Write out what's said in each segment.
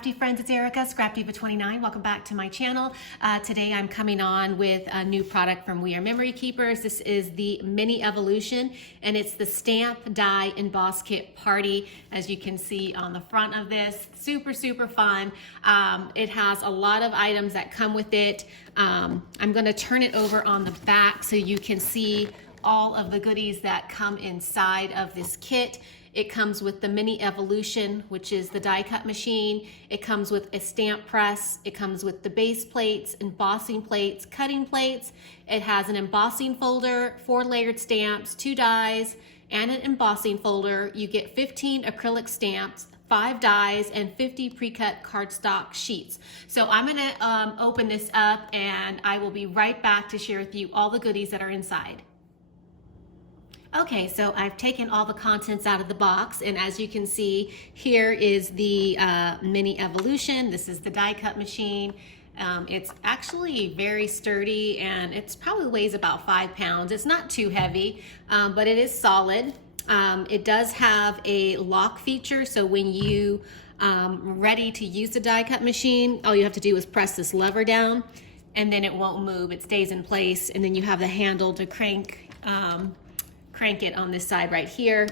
crafty friends, it's Erica, Scrap Diva 29. Welcome back to my channel. Today I'm coming on with a new product from We Are Memory Keepers. This is the Mini Evolution, and it's the Stamp Die Emboss Kit Party. As you can see on the front of this, super fun. It has a lot of items that come with it. I'm going to turn it over on the back so you can see all of the goodies that come inside of this kit. It comes with the Mini Evolution, which is the die cut machine. It comes with a stamp press. It comes with the base plates, embossing plates, cutting plates. It has an embossing folder, 4 layered stamps, 2 dies, and an embossing folder. You get 15 acrylic stamps, 5 dies, and 50 pre-cut cardstock sheets. So I'm gonna open this up and I will be right back to share with you all the goodies that are inside. Okay, so I've taken all the contents out of the box, and as you can see, here is the Mini Evolution. This is the die cut machine. It's actually very sturdy, and it probably weighs about 5 pounds. It's not too heavy, but it is solid. It does have a lock feature, so when you ready to use the die cut machine, all you have to do is press this lever down, and then it won't move. It stays in place, and then you have the handle to crank it on this side right here.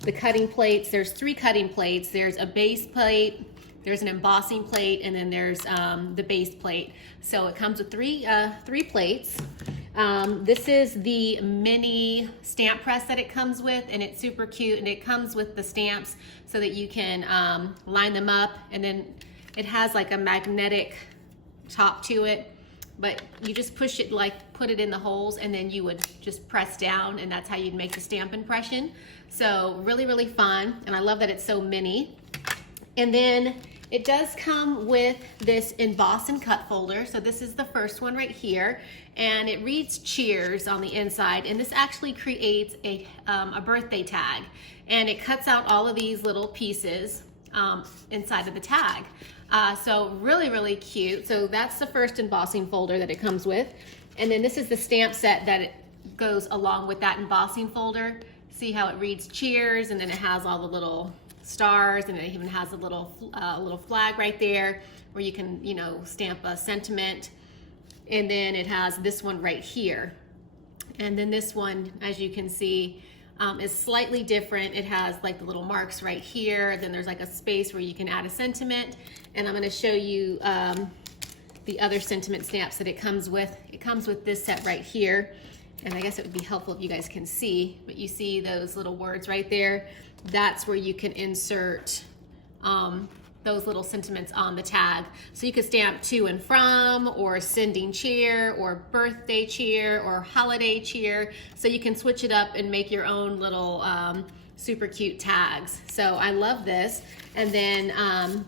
The cutting plates, there's 3 cutting plates. There's a base plate, there's an embossing plate, and then there's the base plate. So it comes with three plates. This is the mini stamp press that it comes with, and it's super cute, and it comes with the stamps so that you can line them up, and then it has like a magnetic top to it. But you just push it, like put it in the holes, and then you would just press down, and that's how you'd make the stamp impression. So really fun, and I love that it's so mini. And then it does come with this Emboss and Cut folder. So this is the first one right here, and it reads cheers on the inside, and this actually creates a birthday tag, and it cuts out all of these little pieces inside of the tag. So really cute. So that's the first embossing folder that it comes with. And then this is the stamp set that it goes along with that embossing folder. See how it reads cheers, and then it has all the little stars, and it even has a little flag right there where you can, you know, stamp a sentiment. And then it has this one right here. And then this one, as you can see, is slightly different. It has like the little marks right here. Then there's like a space where you can add a sentiment. And I'm going to show you the other sentiment stamps that it comes with. It comes with this set right here. And I guess it would be helpful if you guys can see, but you see those little words right there. That's where you can insert those little sentiments on the tag. So you could stamp to and from, or sending cheer, or birthday cheer, or holiday cheer. So you can switch it up and make your own little super cute tags. So I love this. And then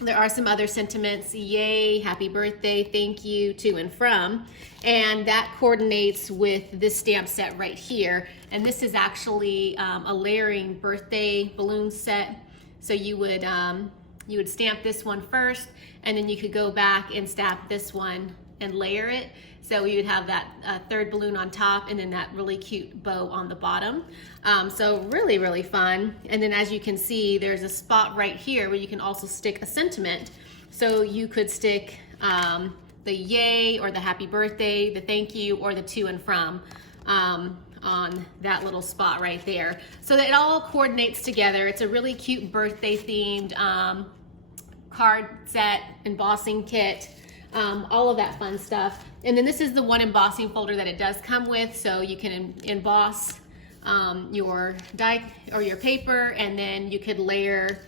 there are some other sentiments: yay, happy birthday, thank you, to and from. And that coordinates with this stamp set right here. And this is actually a layering birthday balloon set. So you would stamp this one first, and then you could go back and stamp this one and layer it. So you would have that third balloon on top, and then that really cute bow on the bottom. So really fun. And then as you can see, there's a spot right here where you can also stick a sentiment. So you could stick the yay, or the happy birthday, the thank you, or the to and from on that little spot right there. So that it all coordinates together. It's a really cute birthday themed card set, embossing kit, all of that fun stuff. And then this is the one embossing folder that it does come with, so you can emboss your die or your paper, and then you could layer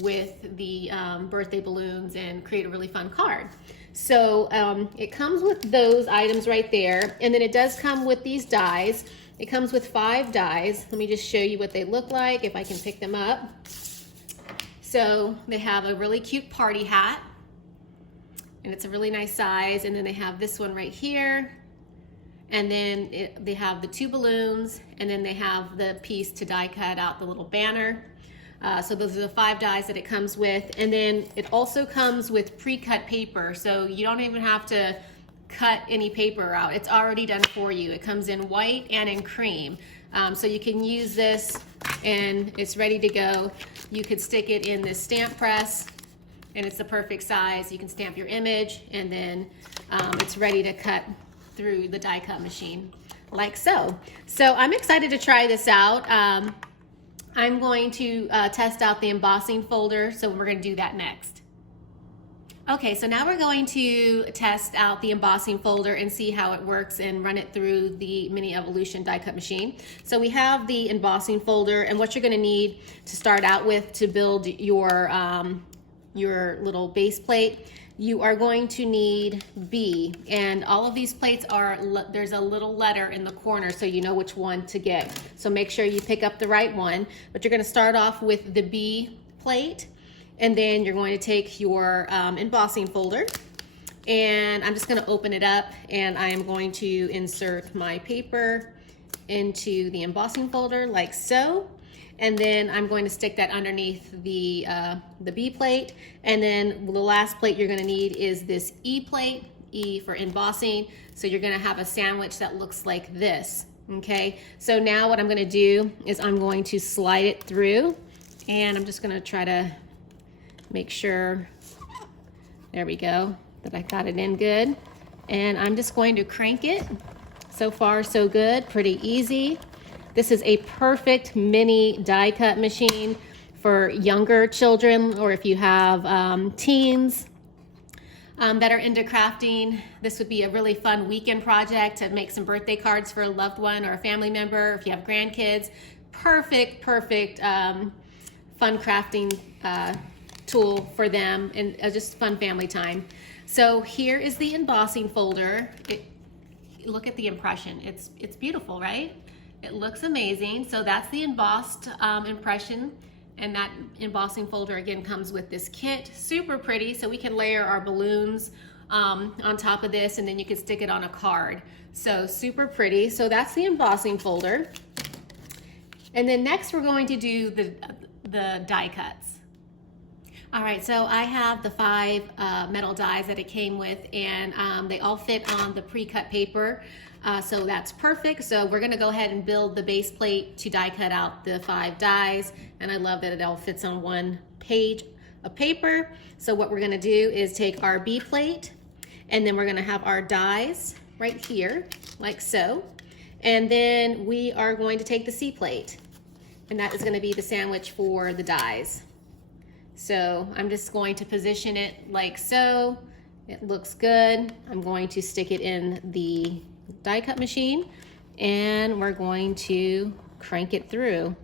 with the birthday balloons and create a really fun card. So it comes with those items right there, and then it does come with these dies. It comes with 5 dies. Let me just show you what they look like, if I can pick them up. So they have a really cute party hat, and it's a really nice size. And then they have this one right here, and then they have the 2 balloons, and then they have the piece to die cut out the little banner. So those are the 5 dies that it comes with. And then it also comes with pre-cut paper, so you don't even have to cut any paper out. It's already done for you. It comes in white and in cream. So you can use this, and it's ready to go. You could stick it in this stamp press, and it's the perfect size. You can stamp your image, and then it's ready to cut through the die cut machine like so. So I'm excited to try this out. I'm going to test out the embossing folder, so we're going to do that next. Okay, so now we're going to test out the embossing folder and see how it works and run it through the Mini Evolution die cut machine. So we have the embossing folder, and what you're going to need to start out with to build your little base plate, you are going to need B, and all of these plates are, there's a little letter in the corner so you know which one to get. So make sure you pick up the right one, but you're going to start off with the B plate. And then you're going to take your embossing folder, and I'm just going to open it up, and I am going to insert my paper into the embossing folder like so. And then I'm going to stick that underneath the B plate. And then the last plate you're going to need is this E plate, E for embossing. So you're going to have a sandwich that looks like this. Okay, so now what I'm going to do is I'm going to slide it through, and I'm just going to try to make sure, there we go, that I got it in good. And I'm just going to crank it. So far, so good, pretty easy. This is a perfect mini die cut machine for younger children, or if you have teens that are into crafting. This would be a really fun weekend project to make some birthday cards for a loved one or a family member. If you have grandkids, perfect fun crafting tool for them, and just fun family time. So here is the embossing folder. Look at the impression. It's beautiful, right? It looks amazing. So that's the embossed impression, and that embossing folder again comes with this kit. Super pretty. So we can layer our balloons on top of this, and then you can stick it on a card. So super pretty. So that's the embossing folder. And then next we're going to do the die cuts. All right, so I have the 5 metal dies that it came with, and they all fit on the pre-cut paper, so that's perfect. So we're gonna go ahead and build the base plate to die cut out the 5 dies, and I love that it all fits on one page of paper. So what we're gonna do is take our B plate, and then we're gonna have our dies right here, like so, and then we are going to take the C plate, and that is gonna be the sandwich for the dies. So I'm just going to position it like so. It looks good. I'm going to stick it in the die cut machine, and we're going to crank it through.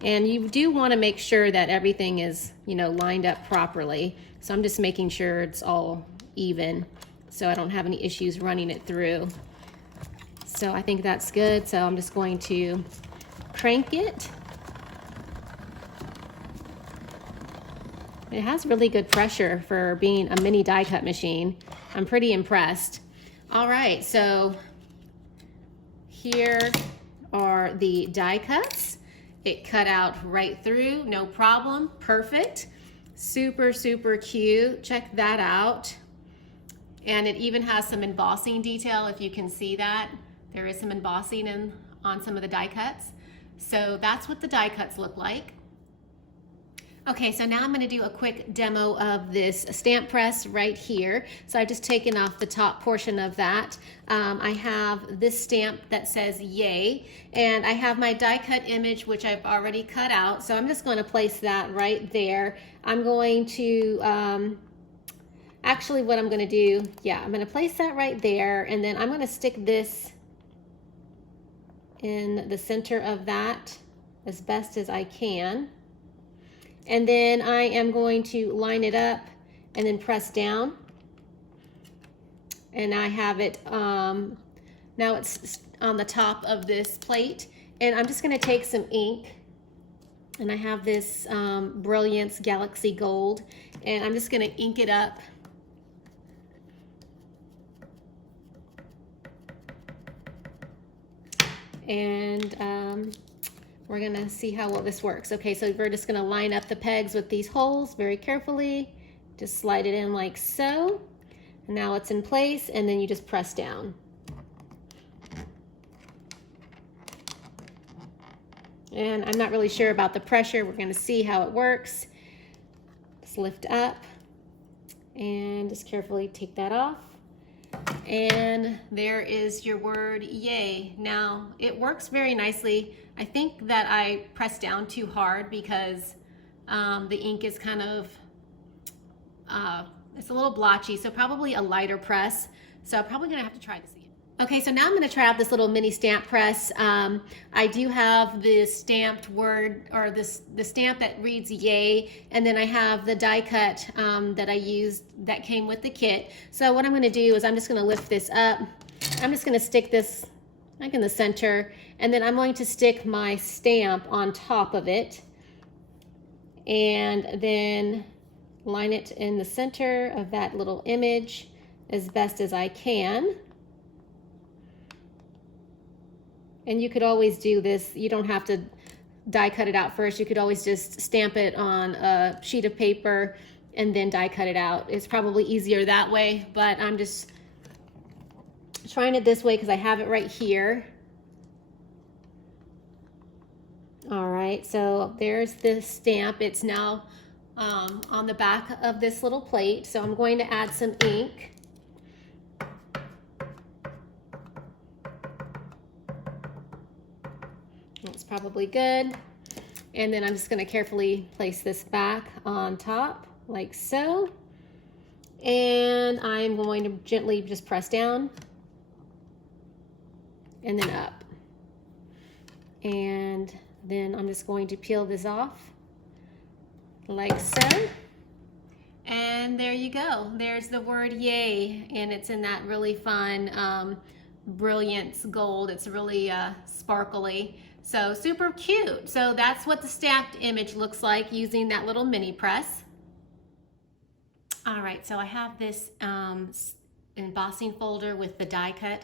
And you do want to make sure that everything is, lined up properly. So I'm just making sure it's all even so I don't have any issues running it through. So I think that's good. So I'm just going to crank it. It has really good pressure for being a mini die cut machine. I'm pretty impressed. All right, so here are the die cuts. It cut out right through, no problem, perfect. Super cute, check that out. And it even has some embossing detail, if you can see that. There is some embossing on some of the die cuts. So that's what the die cuts look like. Okay, so now I'm going to do a quick demo of this stamp press right here. So I've just taken off the top portion of that. I have this stamp that says yay, and I have my die cut image, which I've already cut out. So I'm just going to place that right there. I'm going to, actually what I'm going to do, I'm going to place that right there, and then I'm going to stick this in the center of that as best as I can. And then I am going to line it up and then press down. And I have it, now it's on the top of this plate. And I'm just gonna take some ink, and I have this Brilliance Galaxy Gold, and I'm just gonna ink it up. And we're gonna see how well this works. Okay, so we're just gonna line up the pegs with these holes very carefully. Just slide it in like so. And now it's in place, and then you just press down. And I'm not really sure about the pressure. We're gonna see how it works. Just lift up, and just carefully take that off. And there is your word yay. Now it works very nicely. I think that I pressed down too hard because the ink is kind of, it's a little blotchy, so probably a lighter press. So I'm probably gonna have to try this again. Okay, so now I'm gonna try out this little mini stamp press. I do have the stamped word, or the stamp that reads yay, and then I have the die cut that I used that came with the kit. So what I'm gonna do is I'm just gonna lift this up. I'm just gonna stick this like in the center, and then I'm going to stick my stamp on top of it, and then line it in the center of that little image as best as I can. And you could always do this, you don't have to die cut it out first. You could always just stamp it on a sheet of paper and then die cut it out. It's probably easier that way, but I'm just trying it this way because I have it right here. All right, so there's the stamp. It's now on the back of this little plate. So I'm going to add some ink. That's probably good. And then I'm just gonna carefully place this back on top like so. And I'm going to gently just press down and then up. And then I'm just going to peel this off like so. And there you go. There's the word yay, and it's in that really fun brilliance gold. It's really sparkly. So super cute. So that's what the stamped image looks like using that little mini press. All right, so I have this embossing folder with the die cut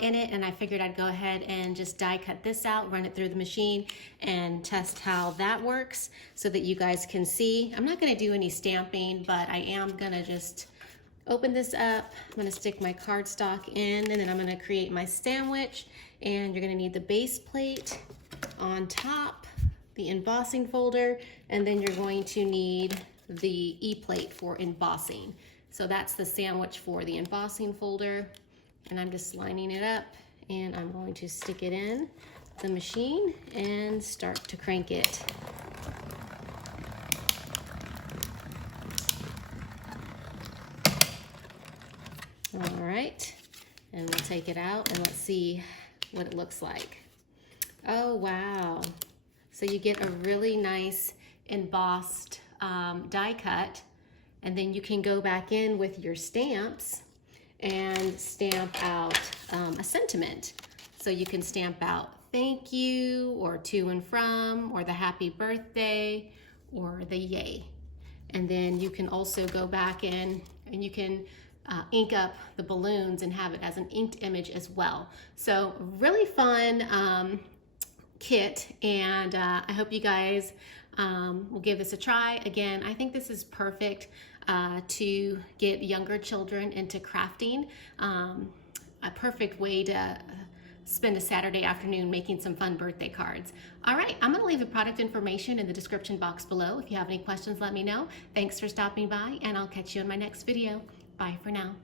in it, and I figured I'd go ahead and just die cut this out, run it through the machine, and test how that works so that you guys can see. I'm not gonna do any stamping, but I am gonna just open this up. I'm gonna stick my cardstock in, and then I'm gonna create my sandwich, and you're gonna need the base plate on top, the embossing folder, and then you're going to need the E-plate for embossing. So that's the sandwich for the embossing folder, and I'm just lining it up, and I'm going to stick it in the machine and start to crank it. All right, and we'll take it out and let's see what it looks like. Oh, wow. So you get a really nice embossed die cut, and then you can go back in with your stamps and stamp out a sentiment. So you can stamp out thank you, or to and from, or the happy birthday, or the yay. And then you can also go back in and you can ink up the balloons and have it as an inked image as well. So really fun kit, and I hope you guys will give this a try. Again, I think this is perfect to get younger children into crafting. A perfect way to spend a Saturday afternoon making some fun birthday cards. All right, I'm gonna leave the product information in the description box below. If you have any questions, let me know. Thanks for stopping by, and I'll catch you in my next video. Bye for now.